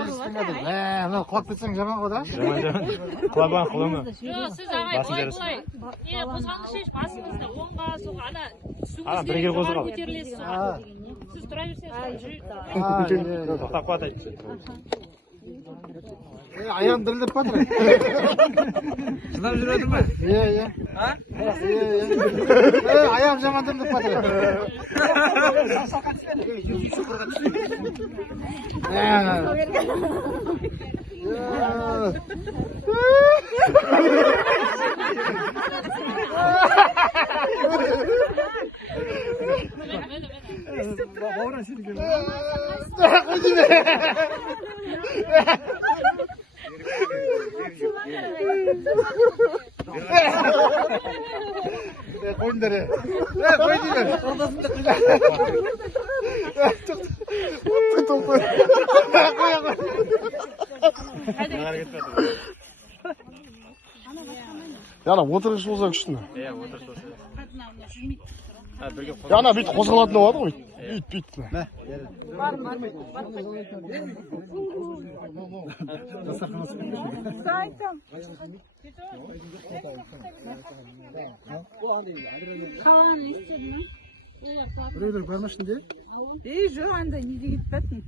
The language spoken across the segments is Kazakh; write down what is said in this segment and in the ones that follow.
Mына құлап кетсең жаман ғой да. Құлабан құлама. Жоқ, сіз ағай былай. Қозғалыңыз шеш, басыңызды оңға соға ана бірге үстіңізге қозғал. көтерілесіз соға. Сіз тұра берсеңіз. Тоқтап қалады. Аяғым дірілдеп жатыр. Жылап жүреді ме? Иә. Аяғым жаман дірілдеп жатыр. Бауырын сүйреген. Қойыңдар. Қой деймін. Яна отырғыш болса күшті. Иә, отырыс болса. Яна бүйтіп қозғалатын болады ғой. Бүйтіп. Қалғанын естедің ба? Біреулер бар ма ішінде? Жоқ, анда неге кетпәтін.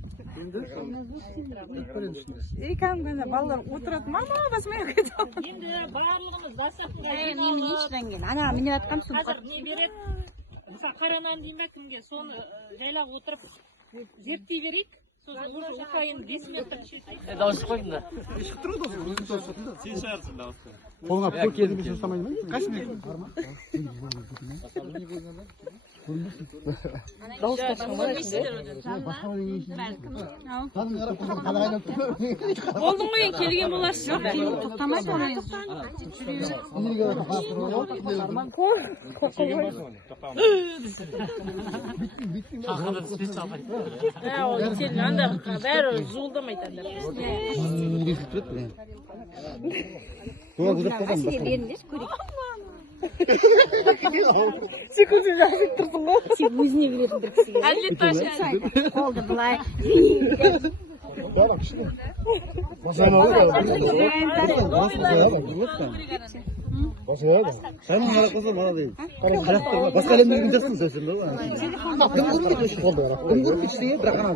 Кәдімгі балалар отырады, мама басмай кетіп. Енді барлығымыз дастарханға Менің ешіден кейін. Ана міне жатқан су. қазір не береді? Мысалы қара нан дейін бе кімге? Соны жайлап отырып зерттей берейік. Сосын уже ұқайын 5 метр шетте. Дауыс қойдың да. Сен шығарсың дауысты. Қолыңа көп келмесе ұстамайды ма? Қайсың? Болдың ғой енді келген боларсыз. Жоқ, кейін тоқтамайды оны. Анда бәрі жуылдамайды анда. Сен көзің жазып тұрсың ғой. Сен өзіне келетін бір кісіге. Әділет башы. Қолды былай. Басқа әлемде жүрген жоқсың сен. Кім көрмейді? Кім көрмейді? Бірақ ана